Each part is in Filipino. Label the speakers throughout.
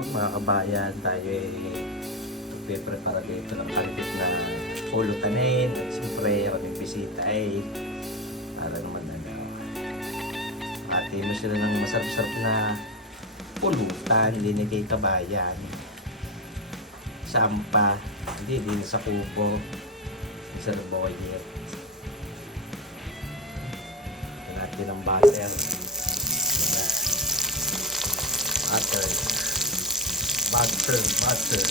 Speaker 1: Yun, mga kabayan, tayo ay magpiprepara dito ng kalipit na pulutanin. At siyempre, ang bisita ay para naman ano, ate mo sila ng masarap-sarap na pulutan, hindi na kay kabayan. Sampa, hindi din sa kubo, sa boyer. Natin ng butter. Butter. Butter, butter.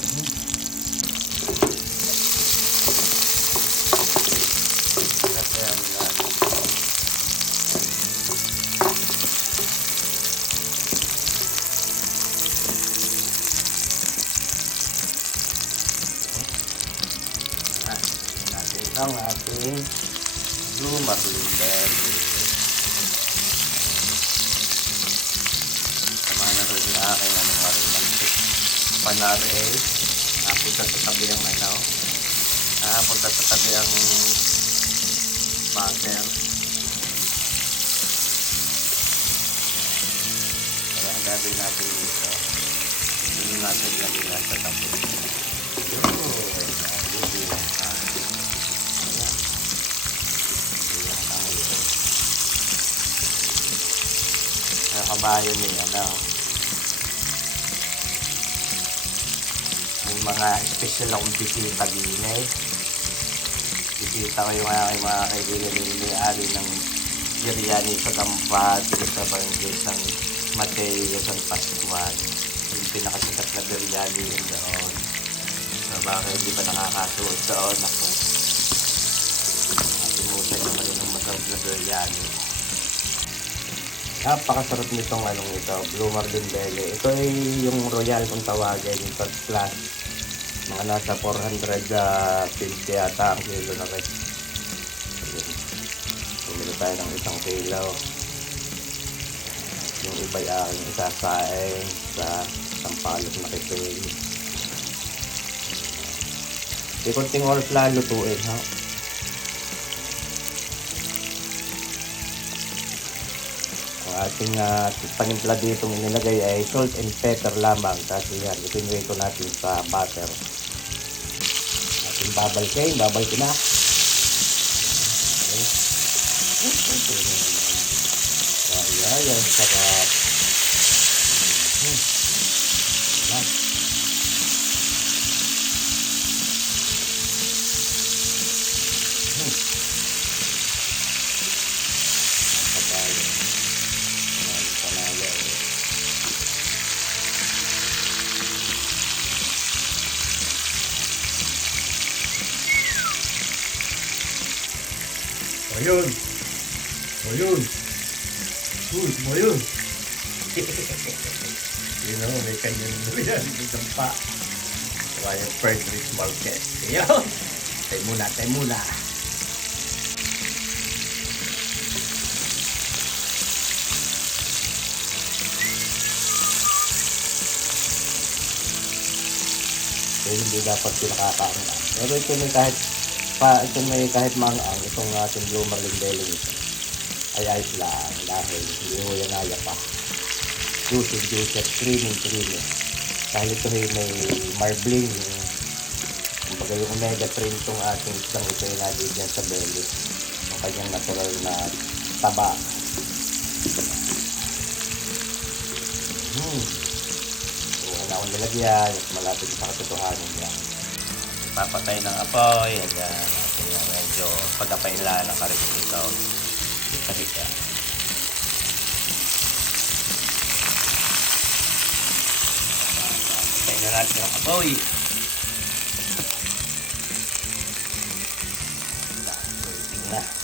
Speaker 1: Mhm. Butter ang uh, Ah, natin ang ating blue marlin berry. Sama na rin yung aking ano nga rin ng panar eh. Napunta sa tabi ang ano. Napunta sa tabi ang butter. Kaya ang gagawin natin dito. Doon natin lagyan sa tabi. Yun. Kabayo niya, ano. May mga special akong bisita din eh. Bisita ko yung aking mga kaibigan ni may-ari ng biryani sa Dampat, sa Barangay San Mateo, San Pascual. Yung pinakasikat na biryani yun doon. So, baka hindi pa nakakasuot doon. Ako. Nakatimutan naman yun ng masarap na biryani. Napakasarap nitong anong ito, Blue Marlin Belly. Ito ay yung royal kung tawagin, yung third class. Mga nasa 450 yata ang kilo na rin. Ayun. Bumili tayo ng isang kilo. Yung iba'y aking isasaing sa sampalok na kipil. Di konting oras lang lutuin, ha? Ang ating uh, panimpla dito nilagay ay salt and pepper lamang. Kasi yan, ipinway ko natin sa butter. Ating babalkin, babalkin na. Okay. Ay, ay, ay, sarap.
Speaker 2: Ayun. Ayun. Uy, ayun.
Speaker 1: You know, may kanyang yan. Isang pa. Kaya Frederick Marquez. Ayun. Tayo muna, tayo muna. So, hindi dapat pinakakaangang. Pero ito may kahit pa, ito may kahit mangang itong ating blue marlin belly. Ay ayos lang dahil hindi mo yan naya pa. Juicy, juicy, creamy, creamy. Dahil ito ay may marbling, yung, kumbaga yung omega 3 itong ating isang ito natin dyan sa belly. Yung kanyang natural na taba. Hmm. So, una akong nilagyan, at malapit sa katotohanan yan. Papatay ng apoy, ayan, natin yung medyo pagkapaila ng karit ito. Ika-ika. Patay na natin yung apoy. Ting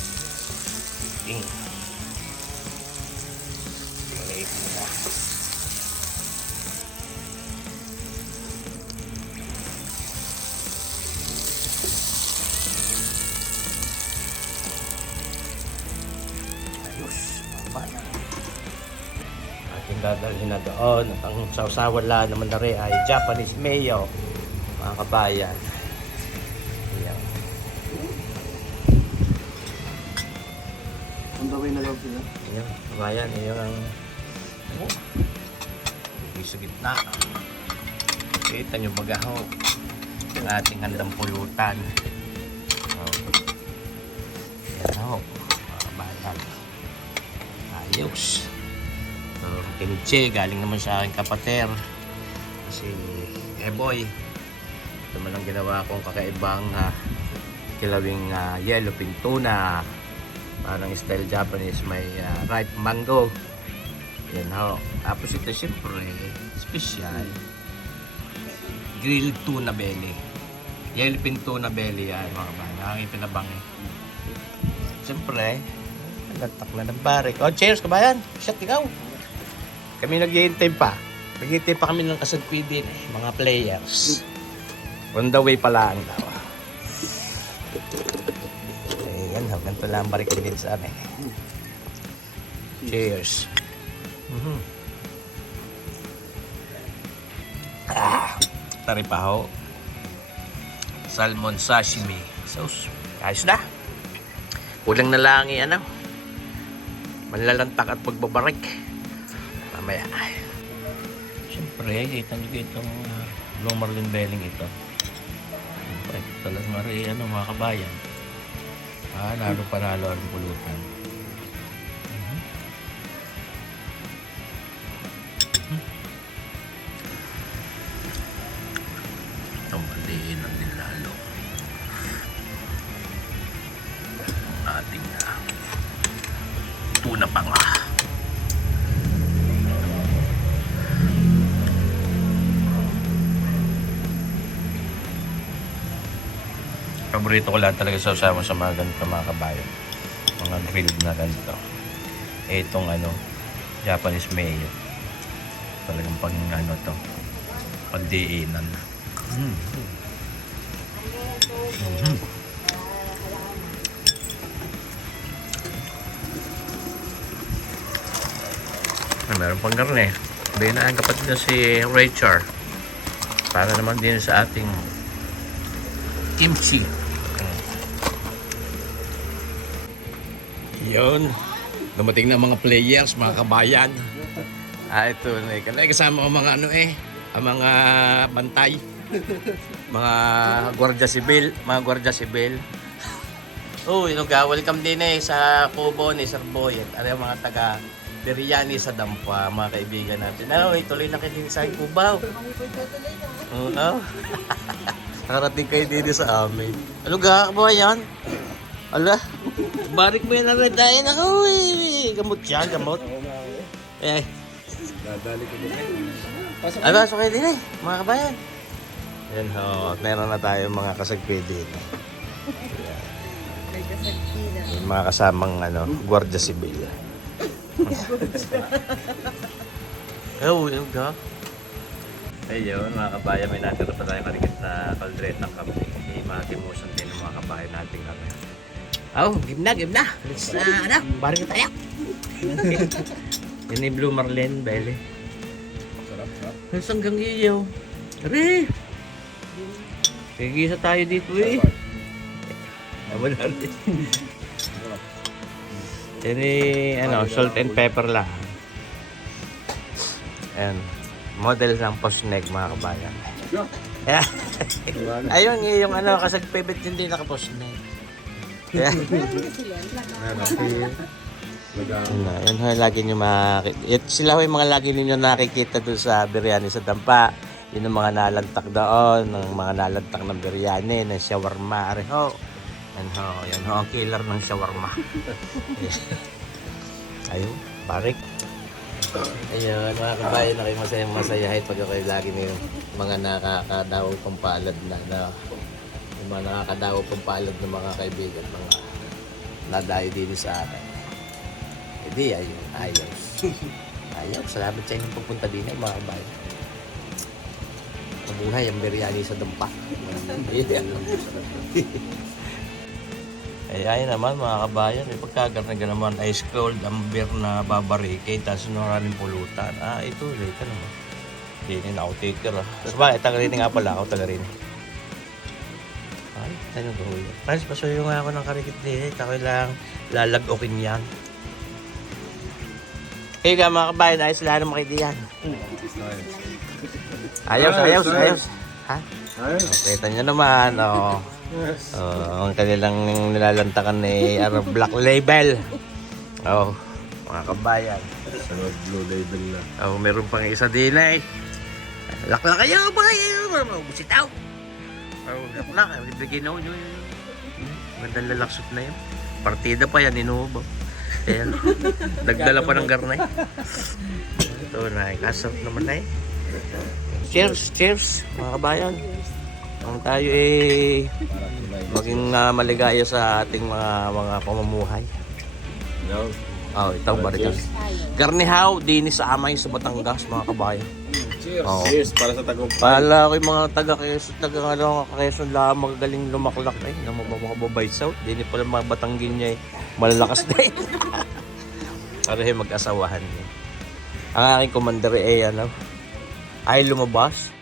Speaker 1: dadalhin na doon. At ang sausawan lang naman na rin ay Japanese mayo. Mga kabayan. Ayan.
Speaker 2: On the way na daw sila.
Speaker 1: Ayan, kabayan. Ayan ang... sa gitna. Kita nyo baga ho. Ang ating handang pulutan. Oh. Yan ho. Mga bayan. Ayos. So, kimchi, galing naman sa aking kapater. Si Eboy. Ito man ang ginawa kong kakaibang ah, kilawing ah, yellow pink tuna. Parang style Japanese, may ah, ripe mango. Yan ho. Tapos ito siyempre, special. Grilled tuna belly. Yellow pink tuna belly yan mga kabayan. Aking pinabangin. Siyempre, nagtatak na ng barik. Oh, cheers kabayan. Shot ikaw. Kami naghihintay pa. Naghihintay pa kami ng kasagpidin eh, mga players. On the way pala ang daw. Ayan, ho, ganito lang ang barik din sa amin. Cheers. Mhm. Ah, tari pa ho. Salmon sashimi. Sauce. Ayos na. Kulang na lang i- ano. Manlalantak at pagbabarik. Mamaya. Siyempre, kita nyo itong uh, Blue Marlin Belling ito. Siyempre, talagang mari, ano, mga kabayan. Ah, lalo panalo ang pulutan. Mhm. Mhm. Maliin ang din lalo. Ang ating uh, tuna pa nga. Paborito ko lang talaga sa usama sa mga ganito mga kabayan. Mga grilled na ganito. Eh, itong ano, Japanese mayo. Talagang pang ano to, pagdiinan. Mm. Mhm. Ah, meron pang karne. Binaan kapatid na si Rachel. Para naman din sa ating kimchi. Yun. Dumating na mga players, mga kabayan. Ah, ito. Kasama ko mga ano eh, ang mga bantay. Mga gwardiya sibil, mga gwardiya sibil. Oh, yung ga, welcome din eh sa Kubo ni Sir Boy. Ano mga taga Biryani sa Dampa, mga kaibigan natin. Oh, ituloy na kayo sa Cubao. Oo. Oh, Nakarating kayo din sa amin. Ano ga ba yan? Ala, barik mo yan na rin tayo na eh. Gamot yan, gamot. Eh,
Speaker 2: Dadali ko ba?
Speaker 1: ay, pasok kayo din eh, mga kabayan. Yan ho, at meron na tayo mga kasagpi din. Yung mga kasamang ano, Guardia Civil. Oh, yung ga. Ayun, mga kabayan, may natira pa tayo karikit na kaldretang kami. Imatimusan din ng mga kabayan natin kami. Oh, give na, give na. Let's, uh, ano, bari na tayo. Yan ni Blue Marlin, Bele.
Speaker 2: Sarap, sarap.
Speaker 1: Mas hanggang iyo. Tari! Pigisa tayo dito eh. Naman natin. Yan eh, ano, salt and pepper lang. Ayan. Model ng posneg mga kabayan. Ayun, yung ano, kasag pebet yun din nakaposneg. Yeah. Ano, yun ho, lagi nyo makikita. Sila ho yung mga lagi ninyo nakikita doon sa biryani sa Dampa. Yun ang mga nalantak doon, ng mga nalantak ng biryani, ng shawarma. Ari ho. Yan ho, yan ho, ang killer ng shawarma. Ayun, barik. Ayun, mga kabayan na kayo masayang masayahin pag kayo lagi na yung mga nakakadaw pang palad na, na yung mga nakakadaw pang palad ng mga kaibigan, mga nadayo din sa atin. Hindi, ayun, ayaw. ayaw, salamat sa inyong pagpunta din eh, mga kabayan. Mabuhay ang biryani sa dampa. Ay, ayun naman mga kabayan, may pagkagarnaga naman ice cold, ang beer na babarike, tapos maraming pulutan. Ah, ito, ulit ka naman. Hindi na ako taker ah. Tapos ba, nga pala ako, taga tayo ba yun? Pans, pasuyo nga ako ng karikit din eh. Ako lang lalagokin yan. Higa mga kabayan, ayos lahat ng
Speaker 2: yun.
Speaker 1: Ayos,
Speaker 2: Ayos,
Speaker 1: ayos,
Speaker 2: ayos.
Speaker 1: ayos. Ha?
Speaker 2: Ay,
Speaker 1: Kita nyo naman, oh. Oh, ang kanilang nilalantakan ni ano, Black Label. Oh, mga kabayan.
Speaker 2: sa blue label na.
Speaker 1: Oh, meron pang isa din eh. Laklak kayo, ba kayo? Busitaw. Oh, laklak. Bigyan ako nyo yun. Magandang lalaksot na yun. Partida pa yan, inuubo. Ayan. Nagdala pa ng garnay. Ito na, kasap naman na eh. Cheers, cheers, mga kabayan. Ang tayo eh maging ah, maligaya sa ating mga mga pamumuhay.
Speaker 2: No.
Speaker 1: Oh, ito barikas. Garnihaw, dinis sa amay sa Batangas, mga kabayan.
Speaker 2: Cheers.
Speaker 1: Oo.
Speaker 2: Cheers para sa tagumpay.
Speaker 1: Pala ko yung mga taga Quezon, taga ano, Quezon lang magagaling lumaklak eh. Ng mga mga babay south. Di pala mga batanggin niya eh. Malalakas na eh. Para eh mag-asawahan niya. Ang aking commander eh ano, ay lumabas.